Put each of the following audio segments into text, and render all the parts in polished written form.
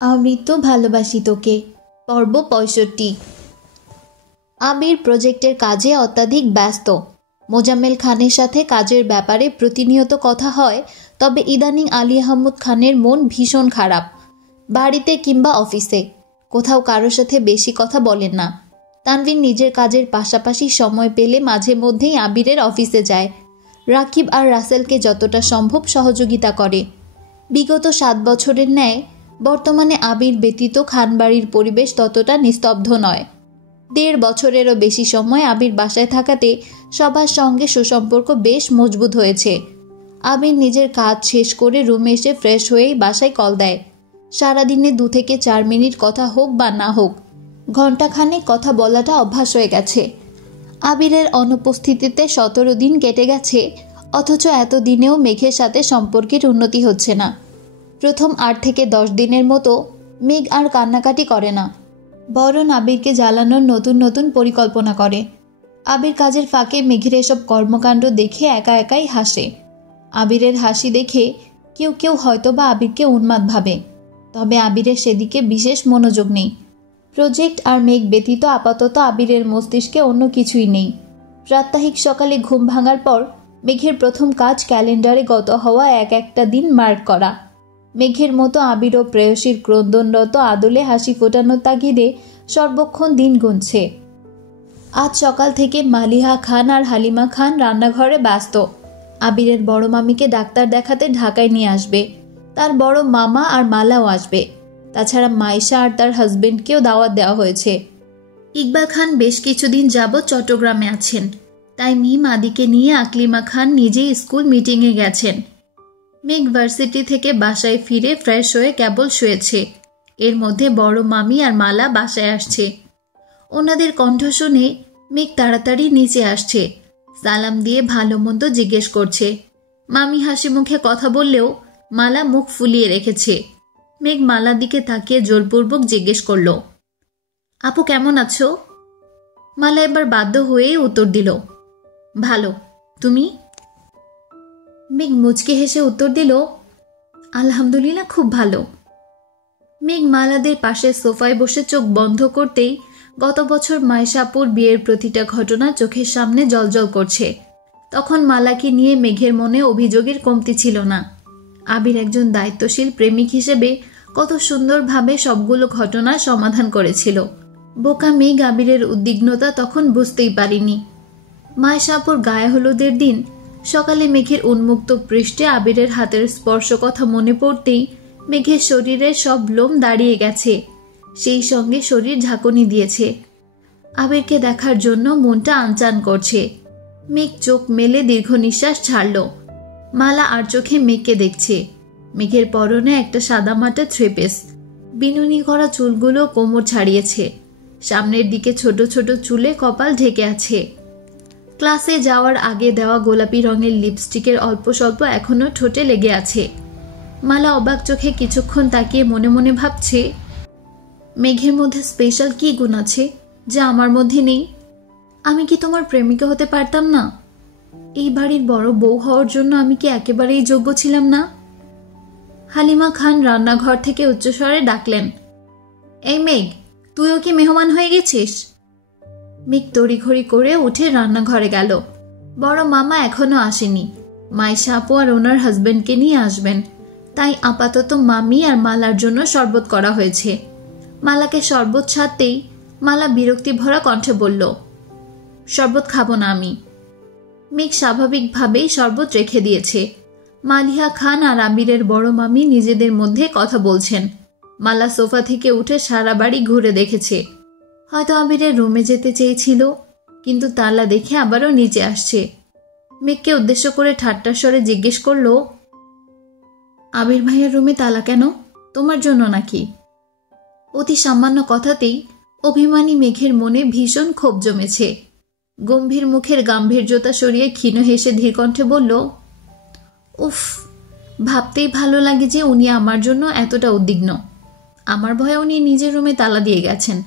আমৃত্যু ভালোবাসি তোকে। পর্ব ৬৫। আবির প্রজেক্টের কাজে অত্যাধিক ব্যস্ত। মোজাম্মেল খানের সাথে কাজের ব্যাপারে প্রতিনিয়ত কথা হয়, তবে ইদানিং আলী আহমদ খানের মন ভীষণ খারাপ। বাড়িতে কিংবা অফিসে কোথাও কারোর সাথে বেশি কথা বলেন না। তানভীর নিজের কাজের পাশাপাশি সময় পেলে মাঝে মধ্যেই আবিরের অফিসে যায়। রাকিব আর রাসেলকে যতটা সম্ভব সহযোগিতা করে। বিগত ৭ বছরের ন্যায় বর্তমানে আবির ব্যতীত খানবাড়ির পরিবেশ ততটা নিস্তব্ধ নয়। ১.৫ বছরেরও বেশি সময় আবির বাসায় থাকাতে সবার সঙ্গে সুসম্পর্ক বেশ মজবুত হয়েছে। আবির নিজের কাজ শেষ করে রুমে এসে ফ্রেশ হয়েই বাসায় কল দেয়। সারাদিনে ২ থেকে ৪ মিনিট কথা হোক বা না হোক, ঘণ্টাখানেক কথা বলাটা অভ্যাস হয়ে গেছে। আবিরের অনুপস্থিতিতে ১৭ দিন কেটে গেছে, অথচ এতদিনেও মেঘের সাথে সম্পর্কের উন্নতি হচ্ছে না। প্রথম ৮ থেকে ১০ দিনের মতো মেঘ আর কান্নাকাটি করে না, বরং আবিরকে জ্বালানোর নতুন নতুন পরিকল্পনা করে। আবির কাজের ফাঁকে মেঘের এসব কর্মকাণ্ড দেখে একা একাই হাসে। আবিরের হাসি দেখে কেউ কেউ হয়তোবা আবিরকে উন্মাদ ভাবে, তবে আবিরের সেদিকে বিশেষ মনোযোগ নেই। প্রজেক্ট আর মেঘ ব্যতীত আপাতত আবিরের মস্তিষ্কে অন্য কিছুই নেই। প্রাত্যহিক সকালে ঘুম ভাঙার পর মেঘের প্রথম কাজ ক্যালেন্ডারে গত হওয়া একটা দিন মার্ক করা। মেঘের মতো আবির ও প্রেয়সীর ক্রন্দনরত আদলে হাসি ফোটানোর তাগিদে সর্বক্ষণ দিন গুনছে। আজ সকাল থেকে মালিহা খান আর হালিমা খান রান্নাঘরে ব্যস্ত। আবিরের বড় মামিকে ডাক্তার দেখাতে ঢাকায় নিয়ে আসবে। তার বড় মামা আর মালাও আসবে। তাছাড়া মাইশা আর তার হাজবেন্ডকেও দাওয়াত দেওয়া হয়েছে। ইকবাল খান বেশ কিছুদিন যাবৎ চট্টগ্রামে আছেন, তাই মিম আদিকে নিয়ে আকলিমা খান নিজেই স্কুল মিটিংয়ে গেছেন। মেঘ ভার্সিটি থেকে বাসায় ফিরে ফ্রেশ হয়ে কেবল শুয়েছে। এর মধ্যে বড় মামি আর মালা বাসায় আসছে। ওনাদের কণ্ঠ শুনে মেঘ তাড়াতাড়ি নিচে আসছে। সালাম দিয়ে ভালো মন্দ জিজ্ঞেস করছে। মামি হাসি মুখে কথা বললেও মালা মুখ ফুলিয়ে রেখেছে। মেঘ মালার দিকে তাকিয়ে জোরপূর্বক জিজ্ঞেস করল, আপু কেমন আছো? মালা এবার বাধ্য হয়েই উত্তর দিল, ভালো, তুমি? মেঘ মুচকে হেসে উত্তর দিল, আলহামদুলিল্লাহ, খুব ভালো। মেঘ মালাদের পাশে সোফায় বসে চোখ বন্ধ করতেই গত বছর মাইশাপুর বিয়ের প্রতিটা ঘটনা চোখের সামনে জ্বলজ্বল করছে। তখন মালাকে নিয়ে মেঘের মনে অভিযোগের কমতি ছিল না। আবির একজন দায়িত্বশীল প্রেমিক হিসেবে কত সুন্দরভাবে সবগুলো ঘটনার সমাধান করেছিল। বোকা মেঘ আবিরের উদ্বিগ্নতা তখন বুঝতেই পারিনি। মাইশাপুর গায়ে হলুদের দিন সকালে মেঘের উন্মুক্ত পৃষ্ঠে আবিরের হাতের স্পর্শ কথা মনে পড়তেই মেঘের শরীরের সব লোম দাঁড়িয়ে গেছে, সেই সঙ্গে শরীর ঝাঁকুনি দিয়েছে। আবিরকে দেখার জন্য মনটা আনচান করছে। মেঘ চোখ মেলে দীর্ঘ নিঃশ্বাস ছাড়ল। মালা আর চোখে মেঘকে দেখছে। মেঘের পরনে একটা সাদামাটা থ্রিপিস, বিনুনি করা চুলগুলো কোমর ছাড়িয়েছে। সামনের দিকে ছোট ছোট চুলে কপাল ঢেকে আছে। ক্লাসে যাওয়ার আগে দেওয়া গোলাপি রঙের লিপস্টিকের অল্প স্বল্প এখনো ঠোঁটে লেগে আছে। মালা অবাক চোখে কিছুক্ষণ তাকিয়ে মনে মনে ভাবছে, মেঘের মধ্যে স্পেশাল কি গুণ আছে যা আমার মধ্যে নেই? আমি কি তোমার প্রেমিকা হতে পারতাম না? এই বাড়ির বড় বউ হওয়ার জন্য আমি কি একেবারেই যোগ্য ছিলাম না? হালিমা খান রান্নাঘর থেকে উচ্চস্বরে ডাকলেন, এই মেঘ, তুইও কি মেহমান হয়ে গেছিস? মেঘ তড়িঘড়ি করে উঠে রান্নাঘরে গেল। বড় মামা এখনো আসেনি। মাইশা আপু আর ওনার হাজবেন্ডকে নিয়ে আসবেন, তাই আপাতত মামি আর মালার জন্য শরবত করা হয়েছে। মালাকে শরবত ছাড়তেই মালা বিরক্তি ভরা কণ্ঠে বলল, শরবত খাবো না আমি। মেঘ স্বাভাবিকভাবেই শরবত রেখে দিয়েছে। মালিহা খান আর আবিরের বড় মামি নিজেদের মধ্যে কথা বলছেন। মালা সোফা থেকে উঠে সারা বাড়ি ঘুরে দেখেছে। হয়তো আবিরের রুমে যেতে চেয়েছিল, কিন্তু তালা দেখে আবারও নিচে আসছে। মেঘকে উদ্দেশ্য করে ঠাট্টার স্বরে জিজ্ঞেস করল, আবির ভাইয়ের রুমে তালা কেন? তোমার জন্য নাকি? অতি সামান্য কথাতেই অভিমানী মেঘের মনে ভীষণ ক্ষোভ জমেছে। গম্ভীর মুখের গাম্ভীর্যতা সরিয়ে ক্ষীণ হেসে ধীরকণ্ঠে বলল, উফ, ভাবতেই ভালো লাগে যে উনি আমার জন্য এতটা উদ্বিগ্ন। আমার ভয়ে উনি নিজের রুমে তালা দিয়ে গেছেন।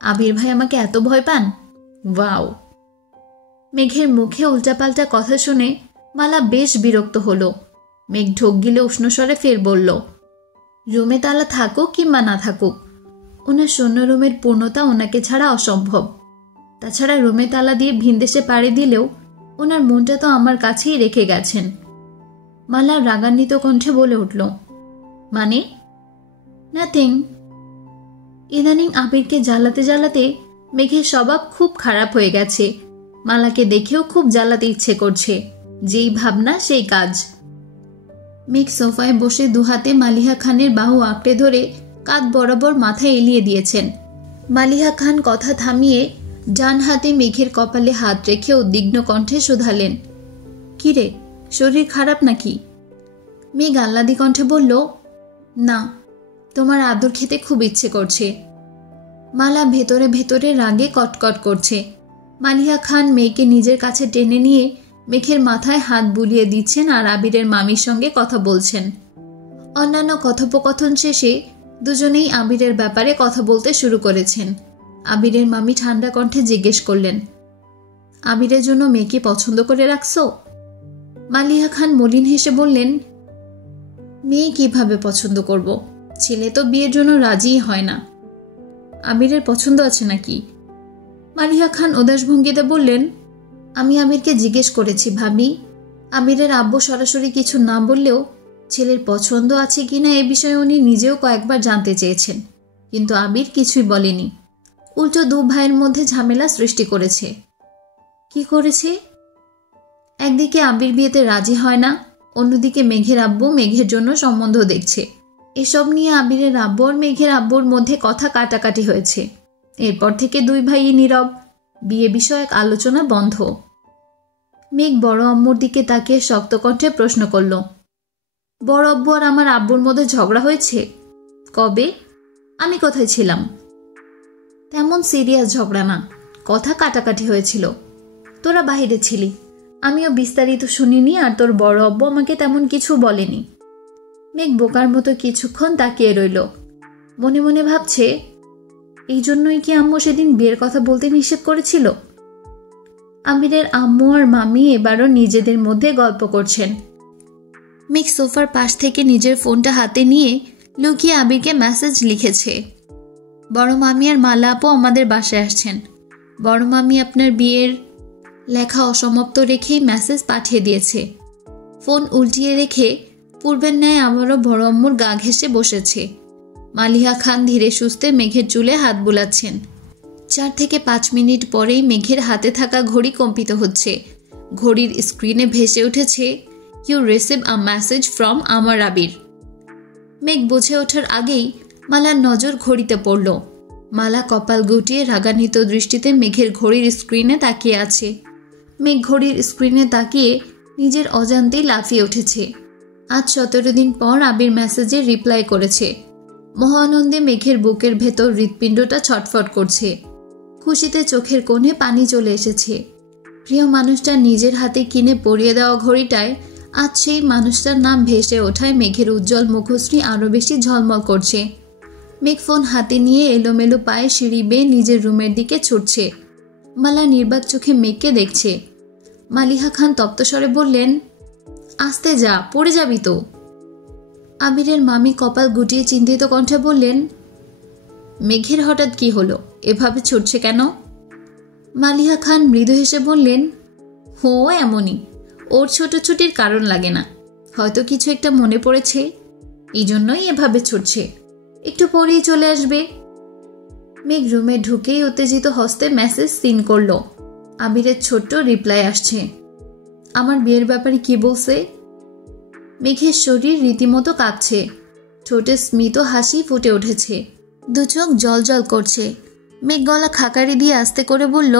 আবির ভাই আমাকে এত ভয় পান? ওয়াও! মেঘের মুখে উল্টাপাল্টা কথা শুনে মালা বেশ বিরক্ত হলো। মেঘ ঢোক গিলে উষ্ণ স্বরে ফের বলল, রুমে তালা থাকুক কিংবা না থাকুক, ওনার শূন্য রুমের পূর্ণতা ওনাকে ছাড়া অসম্ভব। তাছাড়া রুমে তালা দিয়ে ভিনদেশে পাড়ি দিলেও ওনার মনটা তো আমার কাছেই রেখে গেছেন। মালা রাগান্বিত কণ্ঠে বলে উঠল, মানে? নাথিং। ইদানিং আবিরকে জ্বালাতে জ্বালাতে মেঘের স্বভাব খুব খারাপ হয়ে গেছে। মালাকে দেখেও খুব জ্বালাতে ইচ্ছে করছে। যেই ভাবনা সেই কাজ। মেঘ সোফায় বসে দুহাতে মালিহা খানের বাহু আঁকড়ে ধরে কাঁধ বরাবর মাথা এলিয়ে দিয়েছেন। মালিহা খান কথা থামিয়ে ডান হাতে মেঘের কপালে হাত রেখে উদ্বিগ্ন কণ্ঠে শোধালেন, কিরে, শরীর খারাপ নাকি? মেঘ আহ্লাদি কণ্ঠে বলল, না, তোমার আদর খেতে খুব ইচ্ছে করছে। মালা ভেতরে ভেতরে রাগে কটকট করছে। মালিহা খান মেয়েকে নিজের কাছে টেনে নিয়ে মেঘের মাথায় হাত বুলিয়ে দিচ্ছেন আর আবিরের মামির সঙ্গে কথা বলছেন। অন্যান্য কথোপকথন শেষে দুজনেই আবিরের ব্যাপারে কথা বলতে শুরু করেছেন। আবিরের মামি ঠান্ডা কণ্ঠে জিজ্ঞেস করলেন, আবিরের জন্য মেয়েকে পছন্দ করে রাখছো? মালিহা খান মলিন হেসে বললেন, মেয়ে কিভাবে পছন্দ করব? ছেলে তো বিয়ের জন্য রাজিই হয় না। আবিরের পছন্দ আছে নাকি? মালিহা খান উদাস ভঙ্গিতে বললেন, আমি আবিরকে জিজ্ঞেস করেছি ভাবি। আবিরের আব্বু সরাসরি কিছু না বললেও ছেলের পছন্দ আছে কিনা এ বিষয়ে উনি নিজেও কয়েকবার জানতে চেয়েছেন, কিন্তু আবির কিছুই বলেনি। উল্টো দু ভাইয়ের মধ্যে ঝামেলা সৃষ্টি করেছে। কি করেছে? একদিকে আবির বিয়েতে রাজি হয় না, অন্যদিকে মেঘের আব্বু মেঘের জন্য সম্বন্ধ দেখছে। এসব নিয়ে আবিরের আব্বু আর মেঘের আব্বুর মধ্যে কথা কাটাকাটি হয়েছে। এরপর থেকে দুই ভাইই নীরব। বিয়ে বিষয়ক আলোচনা বন্ধ। মেঘ বড় আম্মুর দিকে তাকিয়ে শক্ত কণ্ঠে প্রশ্ন করল, বড় আব্বু আর আমার আব্বুর মধ্যে ঝগড়া হয়েছে? কবে? আমি কোথায় ছিলাম? তেমন সিরিয়াস ঝগড়া না, কথা কাটাকাটি হয়েছিল। তোরা বাহিরে ছিলি, আমিও বিস্তারিত শুনিনি, আর তোর বড় আব্বু আমাকে তেমন কিছু বলেনি। মেঘ বোকার মতো কিছুক্ষণ তাকিয়ে রইল। মনে মনে ভাবছে, এই জন্যই কি আম্মু সেদিন বিয়ের কথা বলতে নিষেধ করেছিল? আবিরের আম্মু আর মামি এবারও নিজেদের মধ্যে গল্প করছেন। মেঘ সোফার পাশ থেকে নিজের ফোনটা হাতে নিয়ে লুকিয়ে আবিরকে মেসেজ লিখেছে, বড় মামি আর মালা আপু আমাদের বাসায় আসছেন। বড় মামি আপনার বিয়ের লেখা অসমাপ্ত রেখেই মেসেজ পাঠিয়ে দিয়েছে। ফোন উল্টিয়ে রেখে পূর্বের ন্যায় আবারও বড় আম্মুর গা ঘেঁষে বসেছে। মালিহা খান ধীরে সুস্থে মেঘের চুলে হাত বুলাচ্ছেন। 4 থেকে 5 মিনিট পরেই মেঘের হাতে থাকা ঘড়ি কম্পিত হচ্ছে। ঘড়ির স্ক্রিনে ভেসে উঠেছে, you receive a message from আমার আবির। মেঘ বুঝে ওঠার আগেই মালার নজর ঘড়িতে পড়ল। মালা কপাল গুটিয়ে রাগান্বিত দৃষ্টিতে মেঘের ঘড়ির স্ক্রিনে তাকিয়ে আছে। মেঘ ঘড়ির স্ক্রিনে তাকিয়ে নিজের অজান্তেই লাফিয়ে উঠেছে। আজ 17 দিন পর আবির মেসেজে রিপ্লাই করেছে। মহানন্দে মেঘের বুকের ভেতর হৃৎপিণ্ডটা ছটফট করছে। খুশিতে চোখের কোণে পানি চলে এসেছে। প্রিয় মানুষটা নিজের হাতে কিনে পরিয়ে দেওয়া ঘড়িটায় আজ সেই মানুষটার নাম ভেসে ওঠায় মেঘের উজ্জ্বল মুখশ্রী আরও বেশি ঝলমল করছে। মেঘ ফোন হাতে নিয়ে এলোমেলো পায়ে সিঁড়ি বেয়ে নিজের রুমের দিকে ছুটছে। মালা নির্বাক চোখে মেঘকে দেখছে। মালিহা খান তপ্তস্বরে বললেন, আস্তে যা, পড়ে যাবি তো। আবিরের মামি কপাল গুটিয়ে চিন্তিত কণ্ঠে বললেন, মেঘের হঠাৎ কি হলো, এভাবে ছুটছে কেন? মালিহা খান মৃদু হেসে বললেন, হো এমনই, ওর ছোটাছুটির কারণ লাগে না, হয়তো কিছু একটা মনে পড়েছে, এই জন্যই এভাবে ছুটছে, একটু পরেই চলে আসবে। মেঘ রুমে ঢুকেই উত্তেজিত হস্তে মেসেজ সিন করল। আবিরের ছোট্ট রিপ্লাই আসছে, আমার বিয়ের ব্যাপারে কি বলছে? মেঘের শরীর রীতিমতো কাঁপছে। ঠোঁটে স্মিত হাসি ফুটে উঠেছে। দু চোখ জল জল করছে। মেঘ গলা খাকারি দিয়ে আস্তে করে বলল,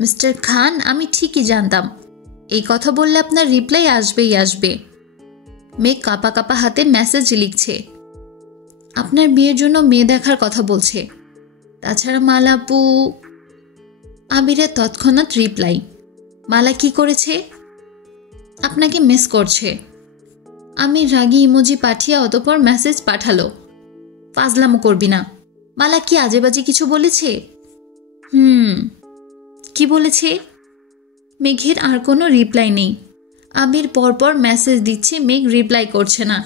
মিস্টার খান, আমি ঠিকই জানতাম এই কথা বললে আপনার রিপ্লাই আসবেই আসবে। মেঘ কাঁপা কাঁপা হাতে মেসেজ লিখছে, আপনার বিয়ের জন্য মেয়ে দেখার কথা বলছে। তাছাড়া মালাপু। আবিরের তৎক্ষণাৎ রিপ্লাই, মালা কি করেছে? আপনাকে মিস করছে। আমি রাগী ইমোজি পাঠিয়ে অতঃপর মেসেজ পাঠালো, ফাজলামো করবি না। মালা কি আজেবাজে কিছু বলেছে? কি বলেছে? মেঘের আর কোনো রিপ্লাই নেই। আবির পরপর মেসেজ দিচ্ছে, মেঘ রিপ্লাই করছে না।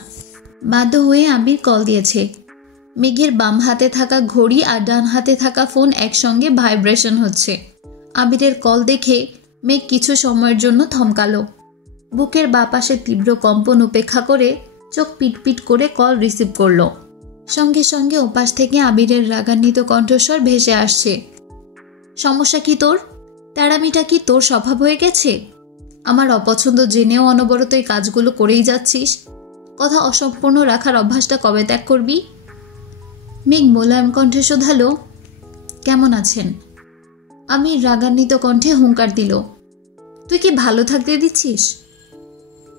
বাধ্য হয়ে আবির কল দিয়েছে। মেঘের বাম হাতে থাকা ঘড়ি আর ডান হাতে থাকা ফোন একসঙ্গে ভাইব্রেশন হচ্ছে। আবিরের কল দেখে মেঘ কিছু সময়ের জন্য থমকালো। বুকের বাঁ পাশে তীব্র কম্পন উপেক্ষা করে চোখ পিটপিট করে কল রিসিভ করলো। সঙ্গে সঙ্গে ওপাশ থেকে আবিরের রাগান্বিত কণ্ঠস্বর ভেসে আসছে। সমস্যা কি তোর? তেড়ামিটা কি তোর স্বভাব হয়ে গেছে? আমার অপছন্দ জেনেও অনবরত এই কাজগুলো করেই যাচ্ছিস। কথা অসম্পূর্ণ রাখার অভ্যাসটা কবে ত্যাগ করবি? মেঘ মোলায়েম কণ্ঠে শোধালো, কেমন আছেন? আমির রাগান্বিত কণ্ঠে হুঙ্কার দিল, তুই কি ভালো থাকতে দিচ্ছিস?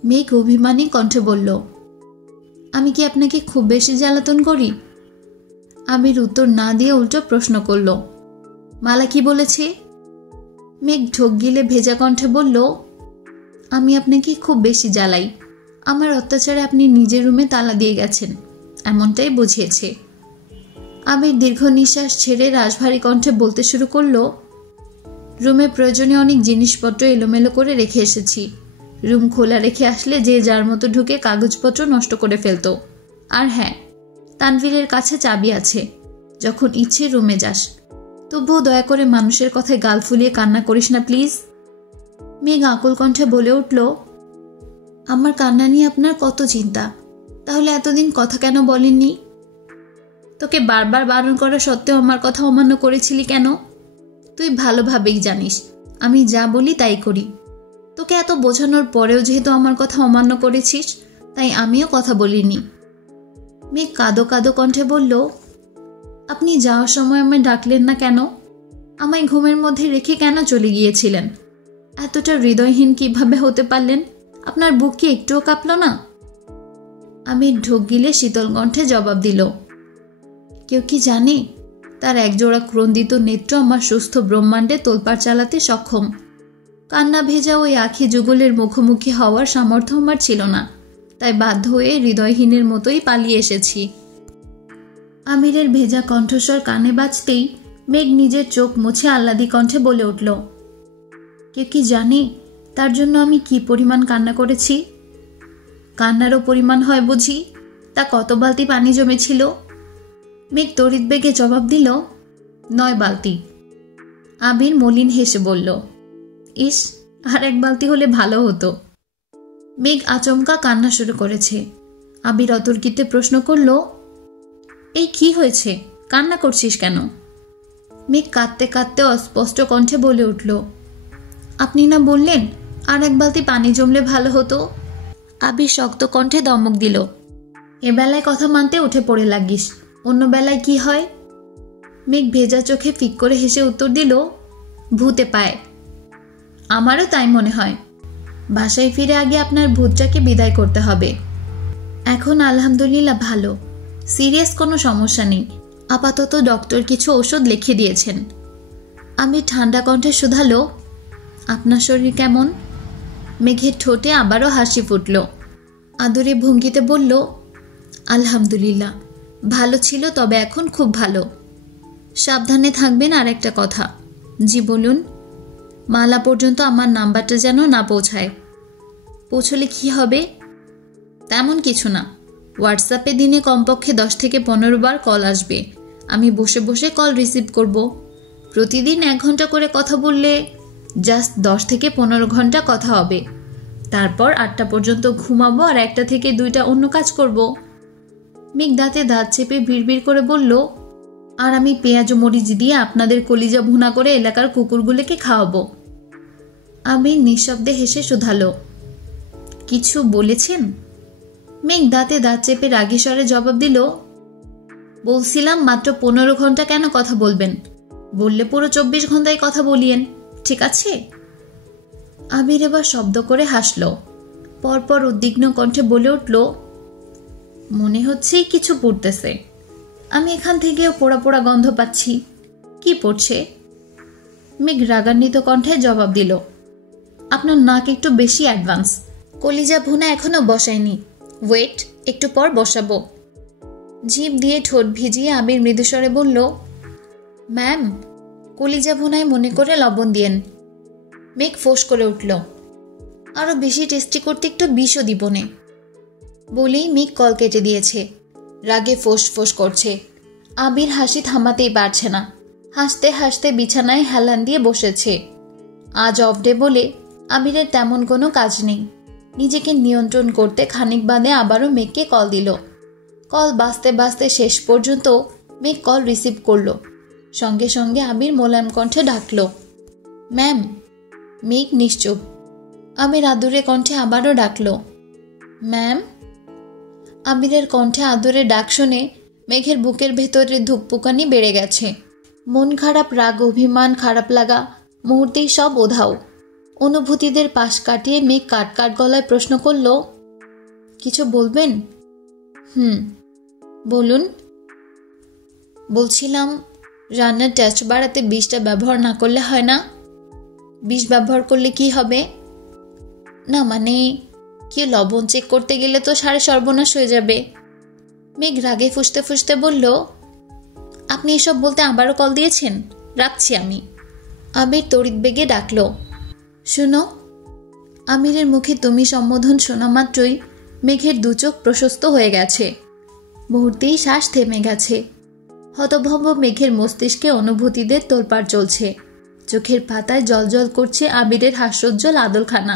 মেঘ অভিমানী কণ্ঠে বলল, আমি কি আপনাকে খুব বেশি জ্বালাতন করি? আমির উত্তর না দিয়ে উল্টো প্রশ্ন করল, মালা কি বলেছে? মেঘ ঢোক গিলে ভেজা কণ্ঠে বলল, আমি আপনাকে খুব বেশি জ্বালাই। আমার অত্যাচারে আপনি নিজের রুমে তালা দিয়ে গেছেন, এমনটাই বুঝিয়েছে। আমির দীর্ঘ নিঃশ্বাস ছেড়ে রাশভারী কণ্ঠে বলতে শুরু করলো, রুমে প্রয়োজনীয় অনেক জিনিসপত্র এলোমেলো করে রেখে এসেছি। রুম খোলা রেখে আসলে যে যার মতো ঢুকে কাগজপত্র নষ্ট করে ফেলত। আর হ্যাঁ, তানভীরের কাছে চাবি আছে, যখন ইচ্ছে রুমে যাস। তবুও দয়া করে মানুষের কথায় গাল ফুলিয়ে কান্না করিস না প্লিজ। মেঘ আকুল কণ্ঠে বলে উঠল, আমার কান্না নিয়ে আপনার কত চিন্তা, তাহলে এতদিন কথা কেন বলেননি? তোকে বারবার বারণ করা সত্ত্বেও আমার কথা অমান্য করেছিলি কেন? তুই ভালোভাবেই জানিস আমি যা বলি তাই করি। তোকে এত বোঝানোর পরেও যেহেতু আমার কথা অমান্য করেছিস, তাই আমিও কথা বলিনি। মেঘ কাঁদো কাঁদো কণ্ঠে বলল, আপনি যাওয়ার সময় আমায় ডাকলেন না কেন? আমায় ঘুমের মধ্যে রেখে কেন চলে গিয়েছিলেন? এতটা হৃদয়হীন কিভাবে হতে পারলেন? আপনার বুক কি একটুও কাঁপল না? আমি ঢোক গিলে শীতল কণ্ঠে জবাব দিল, কেউ কি জানে তার একজোড়া ক্রন্দিত নেত্র আমার সুস্থ ব্রহ্মাণ্ডে তোলপাড় চালাতে সক্ষম। কান্না ভেজা ওই আখি যুগলের মুখোমুখি হওয়ার সামর্থ্য আমার ছিল না, তাই বাধ্য হয়ে হৃদয়হীনের মতোই পালিয়ে এসেছি। আমিরের ভেজা কণ্ঠস্বর কানে বাজতেই মেঘ নিজের চোখ মুছে আহ্লাদি কণ্ঠে বলে উঠল, কেউ কি জানে তার জন্য আমি কি পরিমাণ কান্না করেছি? কান্নারও পরিমাণ হয় বুঝি? তা কত বালতি পানি জমেছিল? মেঘ তড়িৎ বেগে জবাব দিল, 9 বালতি। আবির মলিন হেসে বলল, ইস, আর 1 বালতি হলে ভালো হতো। মেঘ আচমকা কান্না শুরু করেছে। আবির অতর্কিতে প্রশ্ন করল, এই কি হয়েছে, কান্না করছিস কেন? মেঘ কাঁদতে কাঁদতে অস্পষ্ট কণ্ঠে বলে উঠল, আপনি না বললেন আর 1 বালতি পানি জমলে ভালো হতো? আবির শক্ত কণ্ঠে দমক দিল, এ বেলায় কথা মানতে উঠে পড়ে লাগিস, অন্য বেলায় কি হয়? মেঘ ভেজা চোখে ফিক করে হেসে উত্তর দিল, ভূতে পায়। আমারও তাই মনে হয়। বাসায় ফিরে আগে আপনার ভূতটাকে বিদায় করতে হবে। এখন আলহামদুলিল্লাহ ভালো, সিরিয়াস কোনো সমস্যা নেই। আপাতত ডক্টর কিছু ওষুধ লিখে দিয়েছেন। আমি ঠান্ডা কণ্ঠে শুধালো, আপনার শরীর কেমন? মেঘের ঠোঁটে আবারও হাসি ফুটল। আদরে ভঙ্গিতে বলল, আলহামদুলিল্লাহ ভালো ছিল, তবে এখন খুব ভালো। সাবধানে থাকবেন। আর একটা কথা। জি বলুন। মালা পর্যন্ত আমার নাম্বারটা যেন না পৌঁছায়। পৌঁছলে কি হবে? তেমন কিছু না, হোয়াটসঅ্যাপে দিনে কমপক্ষে 10 থেকে 15 বার কল আসবে। আমি বসে বসে কল রিসিভ করব। প্রতিদিন 1 ঘন্টা করে কথা বললে জাস্ট 10 থেকে 15 ঘন্টা কথা হবে। তারপর 8টা পর্যন্ত ঘুমাবো আর 1টা থেকে 2টা অন্য কাজ করব। মেঘ দাঁতে দাঁত চেপে বিড়বিড় করে বলল, আর আমি পেঁয়াজ ও মরিচ দিয়ে আপনাদের কলিজা ভুনা করে এলাকার কুকুরগুলোকে খাওয়াবো। আমি নিঃশব্দে হেসে শুধালো, কিছু বলেছেন? মেঘ দাঁতে দাঁত চেপে রাগী স্বরে জবাব দিল, বলছিলাম মাত্র 15 ঘন্টা কেন কথা বলবেন? বললে পুরো 24 ঘন্টায় কথা বলিয়েন, ঠিক আছে? আবির এবার শব্দ করে হাসল। পরপর উদ্বিগ্ন কণ্ঠে বলে উঠল, মনে হচ্ছে কিছু পড়তেছে। আমি এখান থেকেও পোড়া পোড়া গন্ধ পাচ্ছি। কি পড়ছে? মেঘ রাগান্বিত কণ্ঠে জবাব দিল, আপনার নাক একটু বেশি অ্যাডভান্স। কলিজা ভুনা এখনো বসায়নি, ওয়েট, একটু পর বসাবো। জিভ দিয়ে ঠোঁট ভিজিয়ে আবির মৃদুস্বরে বলল, ম্যাম, কলিজা ভুনায় মনে করে লবণ দিয়েন। মেঘ ফোঁস করে উঠল, আরো বেশি টেস্টি করতে একটু বিষও দিবনে। বলেই মেঘ কল কেটে দিয়েছে। রাগে ফোঁস ফোঁস করছে। আবির হাসি থামাতেই পারছে না। হাসতে হাসতে বিছানায় হেলান দিয়ে বসেছে। আজ অফ ডে বলে আবিরের তেমন কোনো কাজ নেই। নিজেকে নিয়ন্ত্রণ করতে খানিক বাদে আবারও মেঘকে কল দিল। কল বাজতে বাজতে শেষ পর্যন্ত মেঘ কল রিসিভ করলো। সঙ্গে সঙ্গে আবির মোলায়েম কণ্ঠে ডাকল, ম্যাম। মেঘ নিশ্চুপ। আবির আদুরে কণ্ঠে আবারও ডাকল, ম্যাম। আবিরের কণ্ঠে আদুরে ডাক শুনে মেঘের বুকের ভেতরে ধুকপুকানি বেড়ে গেছে। মন খারাপ, রাগ, অভিমান, খারাপ লাগা মুহূর্তেই সব ওধাও। অনুভূতিদের পাশ কাটিয়ে মেঘ কাট কাট গলায় প্রশ্ন করল, কিছু বলবেন? বলুন। বলছিলাম, রান্নার টেস্ট বাড়াতে বিষটা ব্যবহার না করলে হয় না? বিষ ব্যবহার করলে কি হবে? না মানে কেউ লবণ চেক করতে গেলে তো সারে সর্বনাশ হয়ে যাবে। মেঘ রাগে ফুঁসতে ফুঁসতে বলল, আপনি এসব বলতে আবারও কল দিয়েছেন? রাখছি আমি। আবির তড়িৎ বেগে ডাকল, শুনো। আমিরের মুখে তুমি সম্বোধন শোনা মাত্রই মেঘের দু চোখ প্রশস্ত হয়ে গেছে। মুহূর্তেই শ্বাস থেমে গেছে। হতভম্ব মেঘের মস্তিষ্কে অনুভূতিদের তোলপাড় চলছে। চোখের পাতায় জলজল করছে আবিরের হাস্যোজ্জ্বল আদলখানা।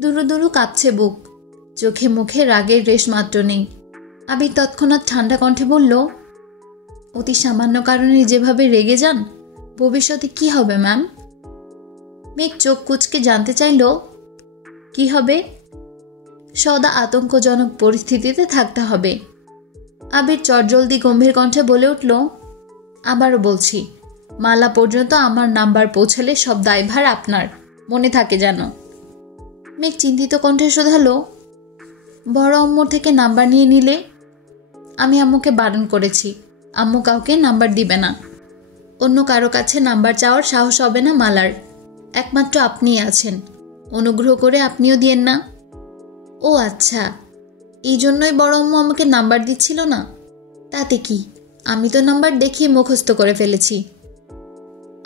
দুরু দুরু কাঁপছে বুক। চোখে মুখে রাগের রেশ মাত্র নেই। আবির তৎক্ষণাৎ ঠান্ডা কণ্ঠে বলল, অতি সামান্য কারণে যেভাবে রেগে যান, ভবিষ্যতে কি হবে ম্যাম? মেঘ চোখ কুচকে জানতে চাইল, কি হবে? সদা আতঙ্কজনক পরিস্থিতিতে থাকতে হবে। আবির চটজলদি গম্ভীর কণ্ঠে বলে উঠল, আবারও বলছি, মালা পর্যন্ত আমার নাম্বার পৌঁছালে সব দায়ভার আপনার, মনে থাকে যেন। মেঘ চিন্তিত কণ্ঠে শোধালো, বড় আম্মুর থেকে নাম্বার নিয়ে নিলে? আমি আম্মুকে বারণ করেছি, আম্মু কাউকে নাম্বার দিবে না। অন্য কারো কাছে নাম্বার চাওয়ার সাহস হবে না মালার। একমাত্র আপনিই আছেন, অনুগ্রহ করে আপনিও দিয়েন না। ও আচ্ছা, এই জন্যই বড় আম্মু আমাকে নাম্বার দিচ্ছিল না? তাতে কি, আমি তো নাম্বার দেখিয়ে মুখস্থ করে ফেলেছি।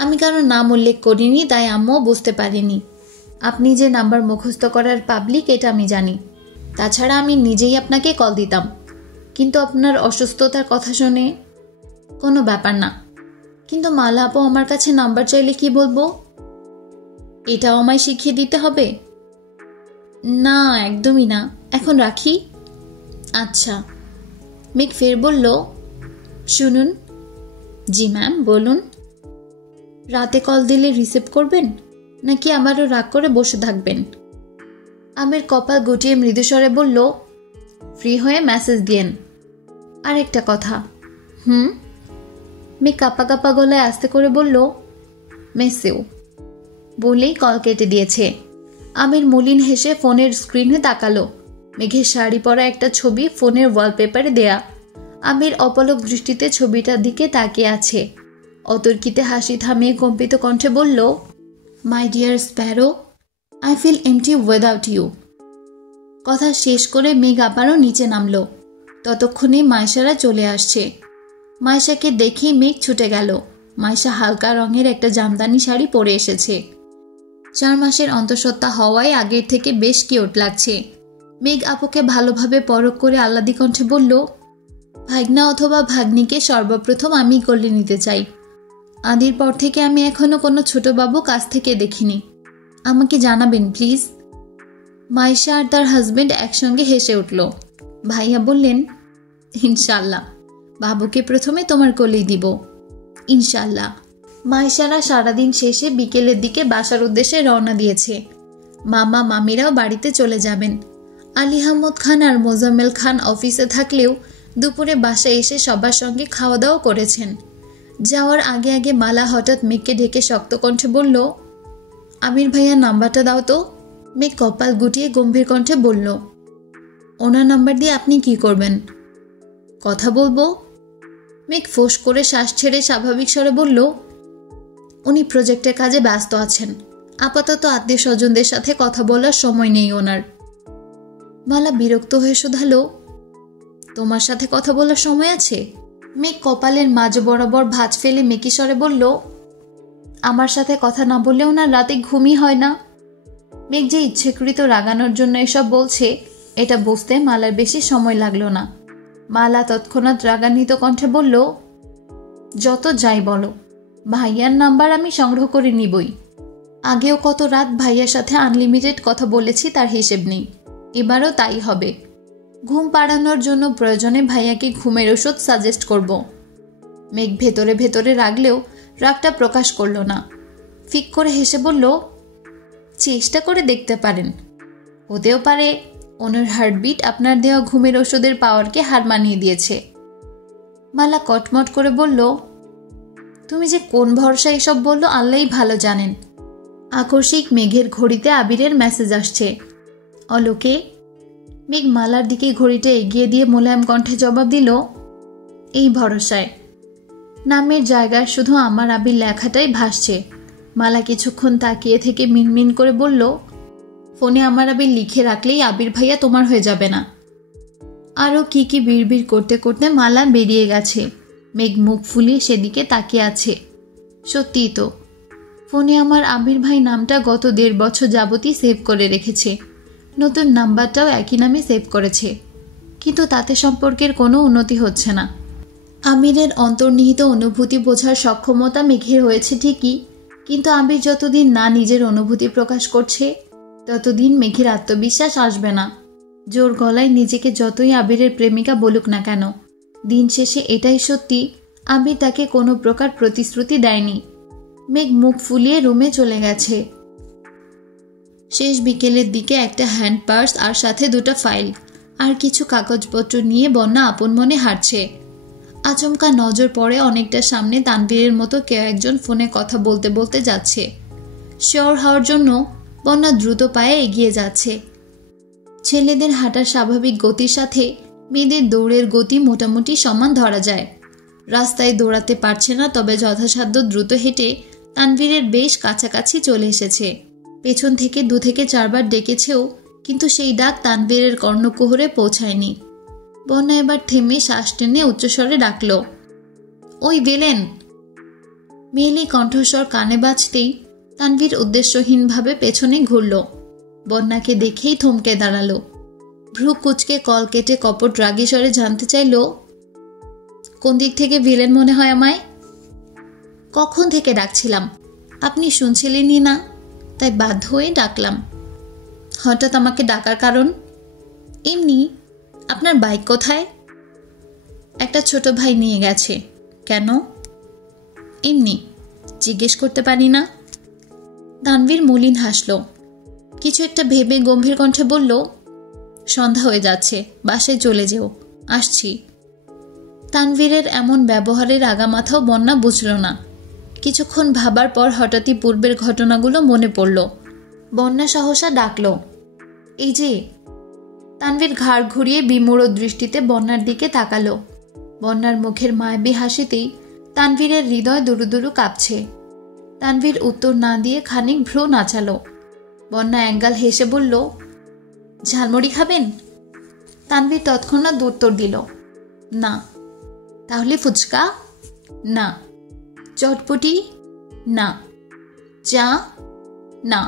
আমি কারো নাম উল্লেখ করিনি, তাই আম্মুও বুঝতে পারিনি। আপনি যে নাম্বার মুখস্থ করার পাবলিক এটা আমি জানি। তাছাড়া আমি নিজেই আপনাকে কল দিতাম, কিন্তু আপনার অসুস্থতার কথা শুনে কোনো ব্যাপার না। কিন্তু মালা আপু আমার কাছে নাম্বার চাইলে কি বলবো? এটাও আমায় শিখিয়ে দিতে হবে? না, একদমই না। এখন রাখি। আচ্ছা। মেঘ ফের বলল, শুনুন। জি ম্যাম, বলুন। রাতে কল দিলে রিসিভ করবেন নাকি আমারও রাগ করে বসে থাকবেন? আমির কপাল গুটিয়ে মৃদুস্বরে বলল, ফ্রি হয়ে মেসেজ দিয়েন। আরেকটা কথা। মেঘ কাপা কাপা গলায় আস্তে করে বলল, মেসেও। বলেই কল কেটে দিয়েছে। আমির মলিন হেসে ফোনের স্ক্রিনে তাকালো। মেঘের শাড়ি পরা একটা ছবি ফোনের ওয়ালপেপারে দেয়া। আমির অপলক দৃষ্টিতে ছবিটার দিকে তাকিয়ে আছে। অতর্কিতে হাসি থামিয়ে কম্পিত কণ্ঠে বলল, my dear sparrow, I feel empty without you. কথা শেষ করে মেঘ আবারও নিচে নামলো। ততক্ষণে মাইশারা চলে আসছে। মাইশাকে দেখেই মেঘ ছুটে গেল। মাইশা হালকা রঙের একটা জামদানি শাড়ি পরে এসেছে। 4 মাসের অন্তঃসত্ত্বা হওয়ায় আগের থেকে বেশ কিউট লাগছে। মেঘ আপুকে ভালোভাবে পরখ করে আহ্লাদি কণ্ঠে বলল, ভাগনা অথবা ভাগ্নিকে সর্বপ্রথম আমি কোলে নিতে চাই। আদির পর থেকে আমি এখনো কোনো ছোট বাবু কাছ থেকে দেখিনি। আমাকে জানাবেন প্লিজ। মাইশা আর তার হাজবেন্ড একসঙ্গে হেসে উঠল। ভাইয়া বললেন, ইনশাল্লাহ, বাবুকে প্রথমে তোমার কোলেই দিব। ইনশাল্লাহ। মাইশারা সারাদিন শেষে বিকেলের দিকে বাসার উদ্দেশ্যে রওনা দিয়েছে। মামা মামিরাও বাড়িতে চলে যাবেন। আলী আহমদ খান আর মোজাম্মেল খান অফিসে থাকলেও দুপুরে বাসায় এসে সবার সঙ্গে খাওয়া দাওয়া করেছেন। যাওয়ার আগে আগে মালা হঠাৎ মেঘকে ঢেকে শক্ত কণ্ঠে বলল, আমির ভাইয়ার নাম্বারটা দাও তো। মেঘ কপাল গুটিয়ে গম্ভীর কণ্ঠে বলল, ওনার নাম্বার দিয়ে আপনি কি করবেন? কথা বলবো। মেঘ ফোঁস করে শ্বাস ছেড়ে স্বাভাবিক স্বরে বলল, উনি প্রজেক্টের কাজে ব্যস্ত আছেন, আপাতত আত্মীয় স্বজনদের সাথে কথা বলার সময় নেই ওনার। মালা বিরক্ত হয়ে শোধালো, তোমার সাথে কথা বলার সময় আছে? মেঘ কপালের মাঝ বরাবর ভাঁজ ফেলে মেকি স্বরে বলল, আমার সাথে কথা না বললে ওনার রাতে ঘুমই হয় না। মেঘ যে ইচ্ছেকৃত রাগানোর জন্য এসব বলছে এটা বুঝতে মালার বেশি সময় লাগলো না। মালা তৎক্ষণাৎ রাগান্বিত কণ্ঠে বলল, যত যাই বলো, ভাইয়ার নাম্বার আমি সংগ্রহ করে নিবই। আগেও কত রাত ভাইয়ার সাথে আনলিমিটেড কথা বলেছি, তার হিসেব নেই। এবারও তাই হবে। ঘুম পাড়ানোর জন্য প্রয়োজনে ভাইয়াকে ঘুমের ওষুধ সাজেস্ট করব। মেঘ ভেতরে ভেতরে রাগলেও রাগটা প্রকাশ করল না। ফিক করে হেসে বলল, চেষ্টা করে দেখতে পারেন। হতেও পারে ওনার হার্টবিট আপনার দেওয়া ঘুমের ওষুধের পাওয়ারকে হার মানিয়ে দিয়েছে। মালা কটমট করে বলল, তুমি যে কোন ভরসা এসব বললো আল্লাহই ভালো জানেন। আকস্মিক মেঘের ঘড়িতে আবিরের মেসেজ আসছে। অলোকে। মেঘ মালার দিকে ঘড়িটা এগিয়ে দিয়ে মোলায়েম কণ্ঠে জবাব দিল, এই ভরসায়। নামের জায়গায় শুধু আমার আবির লেখাটাই ভাসছে। মালা কিছুক্ষণ তাকিয়ে থেকে মিনমিন করে বলল, ফোনে আমার আবির লিখে রাখলেই আবির ভাইয়া তোমার হয়ে যাবে না। আরও কি কি বিড়বিড় করতে করতে মালা বেরিয়ে গেছে। মেঘ মুখ ফুলিয়ে সেদিকে তাকিয়ে আছে। সত্যিই তো, ফোনে আমার আবির ভাই নামটা গত 1.5 বছর যাবতই সেভ করে রেখেছে। নতুন নাম্বারটাও একই নামে সেভ করেছে, কিন্তু তাতে সম্পর্কের কোনো উন্নতি হচ্ছে না। আবিরের অন্তর্নিহিত অনুভূতি বোঝার সক্ষমতা মেঘের হয়েছে ঠিকই, কিন্তু আবির যতদিন না নিজের অনুভূতি প্রকাশ করছে ততদিন মেঘের আত্মবিশ্বাস আসবে না। জোর গলায় নিজেকে যতই আবিরের প্রেমিকা বলুক না কেন, দিন শেষে এটাই সত্যি, আবির তাকে কোনো প্রকার প্রতিশ্রুতি দেয়নি। মেঘ মুখ ফুলিয়ে রুমে চলে গেছে। শেষ বিকেলের দিকে একটা হ্যান্ড পার্স আর সাথে 2টা ফাইল আর কিছু কাগজপত্র নিয়ে বন্যা আপন মনে হাঁটছে। আচমকা নজর পড়ে অনেকটা সামনে তানভীরের মতো কেউ একজন ফোনে কথা বলতে বলতে যাচ্ছে। শিওর হওয়ার জন্য বন্যা দ্রুত পায়ে এগিয়ে যাচ্ছে। ছেলেদের হাঁটার স্বাভাবিক গতির সাথে মেয়েদের দৌড়ের গতি মোটামুটি সমান ধরা যায়। রাস্তায় দৌড়াতে পারছে না, তবে যথাসাধ্য দ্রুত হেঁটে তানভীরের বেশ কাছাকাছি চলে এসেছে। পেছন থেকে 2 থেকে 4 বার ডেকেছেও, কিন্তু সেই ডাক তানভীরের কর্ণকুহরে পৌঁছায়নি। বন্যা এবার থেমে শ্বাস টেনে উচ্চস্বরে ডাকল, ওই ভিলেন। মেয়েলি কণ্ঠস্বর কানে বাজতেই তানভীর উদ্দেশ্যহীনভাবে পেছনে ঘুরল। বন্যাকে দেখেই থমকে দাঁড়ালো। ভ্রু কুচকে কল কেটে কপট রাগী স্বরে জানতে চাইল, কোন দিক থেকে ভিলেন মনে হয় আমায়? কখন থেকে ডাকছিলাম, আপনি শুনছিলেনই না, তাই বাধ্য হয়ে ডাকলাম। হঠাৎ আমাকে ডাকার কারণ? এমনি। আপনার বাইক কোথায়? একটা ছোট ভাই নিয়ে গেছে। কেন? এমনি। জিজ্ঞেস করতে পারি না? তানভীর মলিন হাসল। কিছু একটা ভেবে গম্ভীর কণ্ঠে বলল, সন্ধ্যা হয়ে যাচ্ছে, বাসায় চলে যেও, আসছি। তানভীরের এমন ব্যবহারের আগামাথাও বন্যা বুঝল না। কিছুক্ষণ ভাবার পর হঠাৎই পূর্বের ঘটনাগুলো মনে পড়ল। বন্যা সহসা ডাকল, এই যে। তানভীর ঘাড় ঘুরিয়ে বিমূঢ় দৃষ্টিতে বন্যার দিকে তাকালো। বন্যার মুখের মায়াবী হাসিতেই তানভীরের হৃদয় দুরু দুরু কাঁপছে। তানভীর উত্তর না দিয়ে খানিক ভ্রু নাচালো। বন্যা একগাল হেসে বলল, ঝালমুড়ি খাবেন? তানভীর তৎক্ষণাৎ উত্তর দিল, না। তাহলে ফুচকা? না। চটপটি? না। চা? না।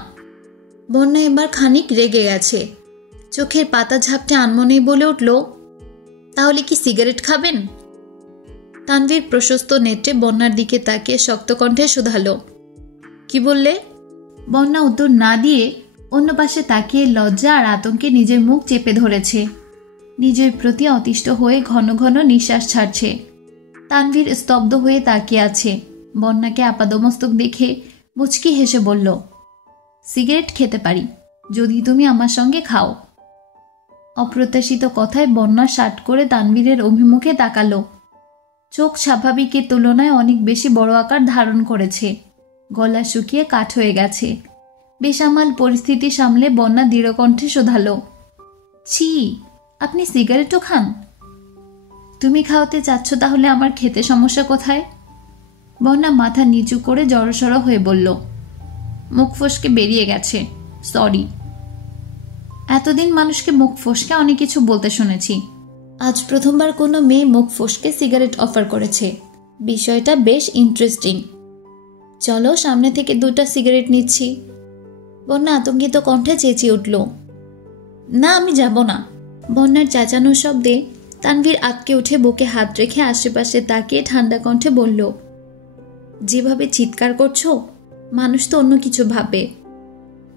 বন্যা এবার খানিক রেগে গেছে। চোখের পাতা ঝাপটে আনমনেই বলে উঠল, তাহলে কি সিগারেট খাবেন? তানভীর প্রশস্ত নেত্রে বন্যার দিকে তাকিয়ে শক্ত কণ্ঠে শুধালো, কি বললে? বন্যা উত্তর না দিয়ে অন্য পাশে তাকিয়ে লজ্জা আর আতঙ্কে নিজের মুখ চেপে ধরেছে। নিজের প্রতি অতিষ্ঠ হয়ে ঘন ঘন নিঃশ্বাস ছাড়ছে। তানভীর স্তব্ধ হয়ে তাকিয়ে আছে। বন্যাকে আপাদমস্তক দেখে মুচকি হেসে বলল, সিগারেট খেতে পারি, যদি তুমি আমার সঙ্গে খাও। অপ্রত্যাশিত কথায় বন্যা শাট করে তানভীরের অভিমুখে তাকালো। চোখ স্বাভাবিকের তুলনায় অনেক বেশি বড় আকার ধারণ করেছে। গলা শুকিয়ে কাঠ হয়ে গেছে। বেসামাল পরিস্থিতি সামলে বন্যা দৃঢ়কণ্ঠে শোধালো, ছি, আপনি সিগারেটও খান? তুমি খাওয়াতে চাচ্ছ, তাহলে আমার খেতে সমস্যা কোথায়? বন্যা মাথা নিচু করে জড়সড় হয়ে বলল, মুখ ফসকে বেরিয়ে গেছে, সরি। এতদিন মানুষকে মুখ ফসকে অনেক কিছু বলতে শুনেছি, আজ প্রথমবার কোনো মেয়ে মুখ ফসকে সিগারেট অফার করেছে। বিষয়টা বেশ ইন্টারেস্টিং। চলো, সামনে থেকে 2টা সিগারেট নিচ্ছি। বন্যা আতঙ্কিত কণ্ঠে চেঁচিয়ে উঠল, না, আমি যাব না। বন্যার চেঁচানোর শব্দে তানভীর আঁতকে উঠে বুকে হাত রেখে আশেপাশে তাকিয়ে ঠান্ডা কণ্ঠে বলল, যেভাবে চিৎকার করছো মানুষ তো অন্য কিছু ভাবে।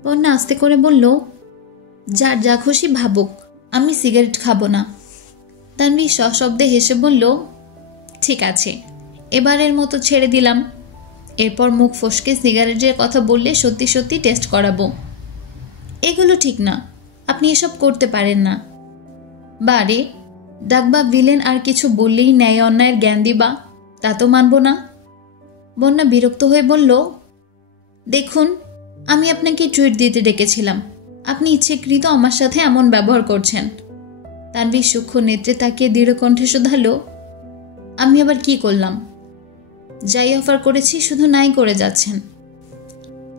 বন্যা আস্তে করে বলল, যার যা খুশি ভাবুক, আমি সিগারেট খাবো না। তানভীর সশব্দে হেসে বলল, ঠিক আছে, এবারের মতো ছেড়ে দিলাম। এরপর মুখ ফসকে সিগারেটের কথা বললে সত্যি সত্যি টেস্ট করাবো। এগুলো ঠিক না, আপনি এসব করতে পারেন না। বারে ডাকবা ভিলেন আর কিছু বললেই ন্যায় অন্যায়ের জ্ঞান দিবা, তা তো মানব না। বন্যা বিরক্ত হয়ে বলল, দেখুন, আমি আপনাকে ট্রিট দিতে ডেকেছিলাম, আপনি ইচ্ছেকৃত আমার সাথে এমন ব্যবহার করছেন। তানভীর সূক্ষ্ম নেত্রে তাকিয়ে দৃঢ় কণ্ঠে শোধালো, আমি আবার কি করলাম? যাই অফার করেছি শুধু নাই করে যাচ্ছেন।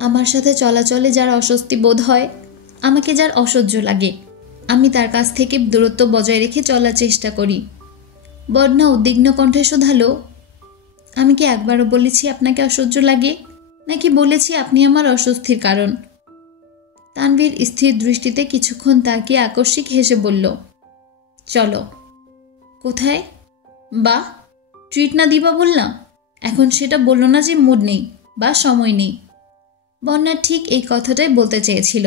আমার সাথে চলাচলে যার অস্বস্তি বোধ হয়, আমাকে যার অসহ্য লাগে, আমি তার কাছ থেকে দূরত্ব বজায় রেখে চলার চেষ্টা করি। বন্যা উদ্বিগ্ন কণ্ঠে শোধালো, আমি কি একবারও বলেছি আপনাকে অসহ্য লাগে, নাকি বলেছি আপনি আমার অস্বস্তির কারণ? তানভীর স্থির দৃষ্টিতে কিছুক্ষণ তাকিয়ে আকস্মিক হেসে বলল, চলো। কোথায়? বাহ, ট্রিট না দিবা বললাম, এখন সেটা বললো না যে মুড নেই বা সময় নেই। বন্যা ঠিক এই কথাটাই বলতে চেয়েছিল।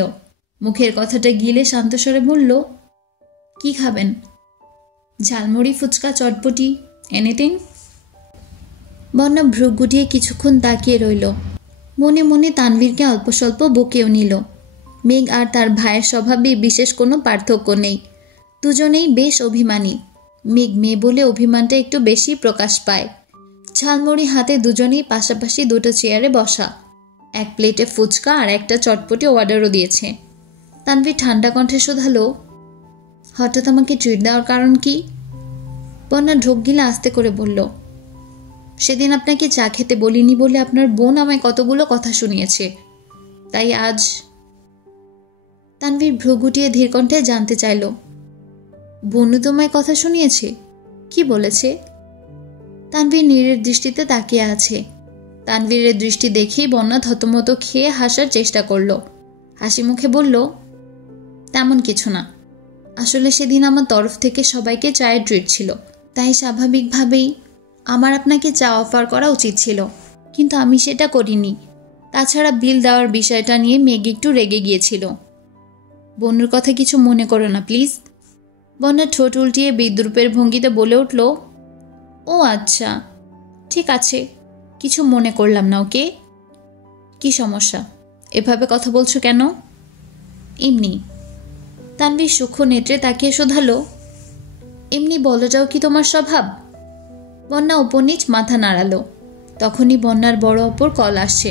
মুখের কথাটা গিলে শান্তস্বরে বলল, কি খাবেন? ঝালমুড়ি, ফুচকা, চটপটি, এনিথিং? বন্যা ভ্রু গুটিয়ে কিছুক্ষণ তাকিয়ে রইল। মনে মনে তানভীরকে অল্প স্বল্প বকেও নিল। মেঘ আর তার ভাইয়ের স্বভাবে বিশেষ কোনো পার্থক্য নেই, দুজনেই বেশ অভিমানী। মেঘ মেয়ে বলে অভিমানটা একটু বেশি প্রকাশ পায়। ঝালমুড়ি হাতে দুজনেই পাশাপাশি দুটো চেয়ারে বসা। এক প্লেটে ফুচকা আর একটা চটপটি অর্ডারও দিয়েছে। তানভীর ঠান্ডা কণ্ঠে শোধালো, হঠাৎ আমাকে ট্রিট দেওয়ার কারণ কি? বন্যা ঢোক গিলে আস্তে করে বলল, সেদিন আপনাকে চা খেতে বলিনি বলে আপনার বোন আমায় কতগুলো কথা শুনিয়েছে, তাই আজ। তানভীর ভ্রু গুটিয়ে ধীর কণ্ঠে জানতে চাইল, বোনু তোমায় কথা শুনিয়েছে? কি বলেছে? তানভীর নীরের দৃষ্টিতে তাকিয়ে আছে। তানভীরের দৃষ্টি দেখেই বন্যা থতমত খেয়ে হাসার চেষ্টা করল। হাসি মুখে বলল, তেমন কিছু না, আসলে সেদিন আমার তরফ থেকে সবাইকে চায়ের ট্রিট ছিল, তাই স্বাভাবিকভাবেই আমার আপনাকে চা অফার করা উচিত ছিল, কিন্তু আমি সেটা করিনি। তাছাড়া বিল দেওয়ার বিষয়টা নিয়ে মেঘ একটু রেগে গিয়েছিল। বনুর কথা কিছু মনে করো না প্লিজ। বন্যা ঠোঁট উল্টিয়ে বিদ্রুপের ভঙ্গিতে বলে উঠল, ও আচ্ছা, ঠিক আছে, কিছু মনে করলাম না। ওকে, কি সমস্যা? এভাবে কথা বলছো কেন? এমনি। তানভীর সূক্ষ্ম নেত্রে তাকিয়ে শোধালো, এমনি বলাটাও কি তোমার স্বভাব? বন্যা উপনিচ মাথা নাড়ালো। তখনই বন্যার বড় অপর কল আসছে।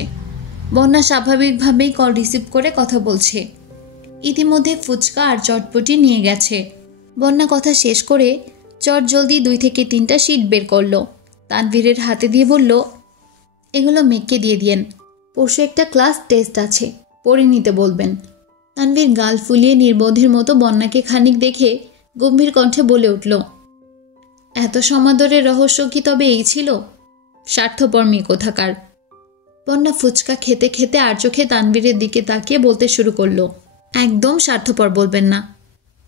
বন্যা স্বাভাবিকভাবেই কল রিসিভ করে কথা বলছে। ইতিমধ্যে ফুচকা আর চটপটি নিয়ে গেছে। বন্যা কথা শেষ করে চট জলদি 2 থেকে 3টা শিট বের করলো। তানভীরের হাতে দিয়ে বলল, এগুলো মেঘকে দিয়ে দিয়েন, পরশু একটা ক্লাস টেস্ট আছে, পড়ে নিতে বলবেন। তানভীর গাল ফুলিয়ে নির্বোধের মতো বন্যাকে খানিক দেখে গম্ভীর কণ্ঠে বলে উঠল, এত সমাদরের রহস্য কি তবে এই ছিল? স্বার্থপর মেয়ে কোথাকার। বন্যা ফুচকা খেতে খেতে আর চোখে তানভীরের দিকে তাকিয়ে বলতে শুরু করলো, একদম স্বার্থপর বলবেন না।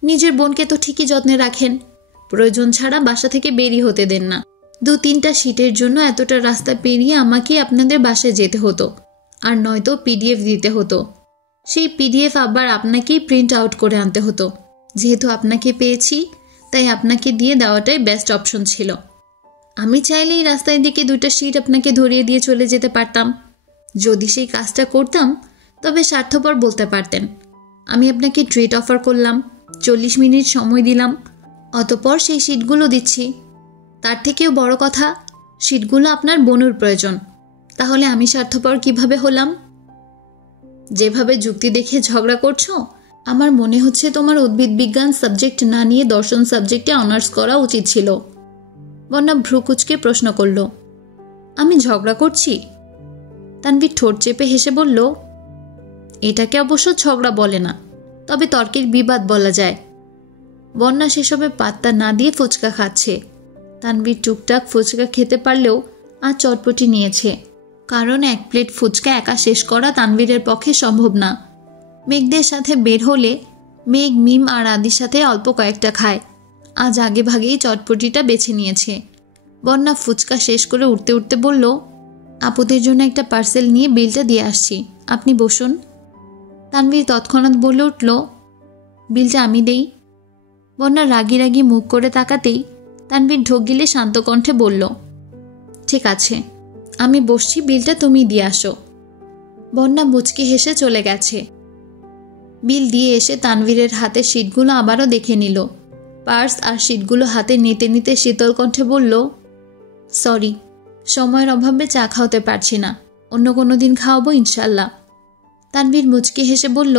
নিজের বোনকে তো ঠিকই যত্নে রাখেন, প্রয়োজন ছাড়া বাসা থেকে বেরিয়ে হতে দেন না। 2-3টা শীটের জন্য এতটা রাস্তা পেরিয়ে আমাকে আপনাদের বাসায় যেতে হতো, আর নয়তো পিডিএফ দিতে হতো। সেই পিডিএফ আবার আপনাকেই প্রিন্ট আউট করে আনতে হতো। যেহেতু আপনাকে পেয়েছি, তাই আপনাকে দিয়ে দেওয়াটাই বেস্ট অপশন ছিল। আমি চাইলেই রাস্তায় দিকে 2টা শীট আপনাকে ধরিয়ে দিয়ে চলে যেতে পারতাম। যদি সেই কাজটা করতাম তবে স্বার্থপর বলতে পারতেন। আমি আপনাকে ট্রিট অফার করলাম, 40 মিনিট সময় দিলাম, অতপর সেই শীটগুলো দিচ্ছি। তার থেকেও বড় কথা, শীটগুলো আপনার বোনুর প্রয়োজন। তাহলে আমি স্বার্থপর কিভাবে হলাম? যেভাবে যুক্তি দেখে ঝগড়া করছো, আমার মনে হচ্ছে তোমার উদ্ভিদ বিজ্ঞান সাবজেক্ট না নিয়ে দর্শন সাবজেক্টে অনার্স করা উচিত ছিল। বন্যা ভ্রুকুচকে প্রশ্ন করল, আমি ঝগড়া করছি? তানভীর ঠোঁট চেপে হেসে বলল, এটাকে অবশ্য ঝগড়া বলে না, তবে তর্কের বিবাদ বলা যায়। বন্যা সেসবে পাত্তা না দিয়ে ফুচকা খাচ্ছে। তানভীর টুকটাক ফুচকা খেতে পারলেও আর চটপটি নিয়েছে, কারণ 1 প্লেট ফুচকা একা শেষ করা তানভীরের পক্ষে সম্ভব না। মেঘদের সাথে বের হলে মেঘ, মিম আর আদির সাথে অল্প কয়েকটা খায়। আজ আগে ভাগেই চটপটিটা বেছে নিয়েছে। বন্যা ফুচকা শেষ করে উঠতে উঠতে বলল, আপুদের জন্য একটা পার্সেল নিয়ে বিলটা দিয়ে আসছি, আপনি বসুন। তানভীর তৎক্ষণাৎ বলে উঠল, বিলটা আমি দেই। বন্যা রাগি রাগি মুখ করে তাকাতেই তানভীর ঢোক গিলে শান্ত কণ্ঠে বলল, ঠিক আছে, আমি বসছি, বিলটা তুমি দিয়ে আসো। বন্যা মুচকি হেসে চলে গেছে। বিল দিয়ে এসে তানভীরের হাতের শিটগুলো আবারও দেখে নিল। পার্স আর শিটগুলো হাতে নিতে নিতে শীতল কণ্ঠে বলল, সরি, সময়ের অভাবে চা খাওয়াতে পারছি না, অন্য কোনো দিন খাওয়াবো ইনশাল্লাহ। তানভীর মুচকি হেসে বলল,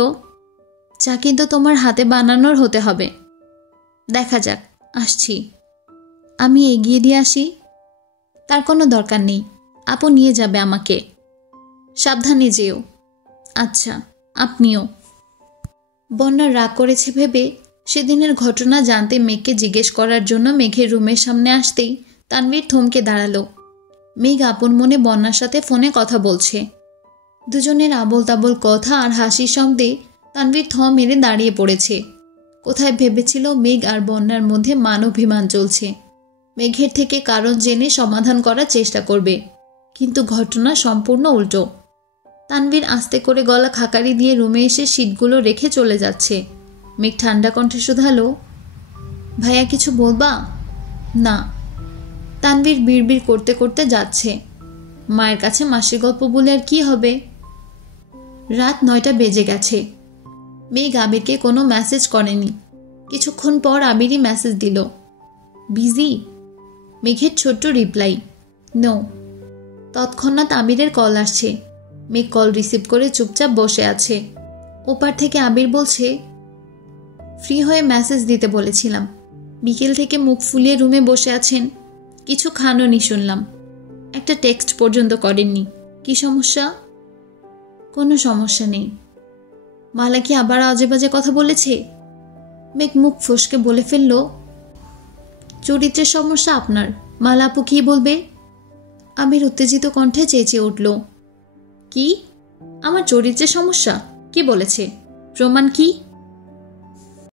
চা কিন্তু তোমার হাতে বানানোর হতে হবে। দেখা যাক, আসছি। আমি এগিয়ে দিয়ে আসি। তার কোনো দরকার নেই, আপু নিয়ে যাবে আমাকে। সাবধানে যেও। আচ্ছা, আপনিও। বন্যা রাগ করেছে ভেবে সেদিনের ঘটনা জানতে মেঘকে জিজ্ঞেস করার জন্য মেঘের রুমের সামনে আসতেই তানভীর থমকে দাঁড়ালো। মেঘ আপন মনে বন্যার সাথে ফোনে কথা বলছে। দুজনের আবোল তাবোল কথা আর হাসির শব্দে তানভীর থ মেরে দাঁড়িয়ে পড়েছে। কোথায় ভেবেছিল মেঘ আর বন্যার মধ্যে মানবাভিমান চলছে, মেঘের থেকে কারণ জেনে সমাধান করার চেষ্টা করবে, কিন্তু ঘটনা সম্পূর্ণ উল্টো। তানভীর আস্তে করে গলা খাকারি দিয়ে রুমে এসে শিটগুলো রেখে চলে যাচ্ছে। মেঘ ঠান্ডা কণ্ঠে শুধালো, ভাইয়া কিছু বলবা? না। তানভীর বিড়বিড় করতে করতে যাচ্ছে। মায়ের কাছে মাসির গল্প বলে আর কি হবে? রাত 9টা বেজে গেছে। মেঘ আবিরকে কোনো মেসেজ করেনি। কিছুক্ষণ পর আবিরই মেসেজ দিল, বিজি? মেঘের ছোট্ট রিপ্লাই, নো। তৎক্ষণাৎ আবিরের কল আসছে। মেঘ কল রিসিভ করে চুপচাপ বসে আছে। ওপার থেকে আবির বলছে, ফ্রি হয়ে মেসেজ দিতে বলেছিলাম, বিকেল থেকে মুখ ফুলিয়ে রুমে বসে আছেন, কিছু খাননি শুনলাম, একটা টেক্সট পর্যন্ত করেননি, কি সমস্যা? কোনো সমস্যা নেই। মালা কি আবার আজে বাজে কথা বলেছে? মেঘ মুখ ফসকে বলে ফেলল, চরিত্রের সমস্যা আপনার, মালা আপু কি বলবে? আবির উত্তেজিত কণ্ঠে চেঁচিয়ে উঠল, কি? আমার চরিত্রের সমস্যা? কি বলেছে? প্রমাণ কি?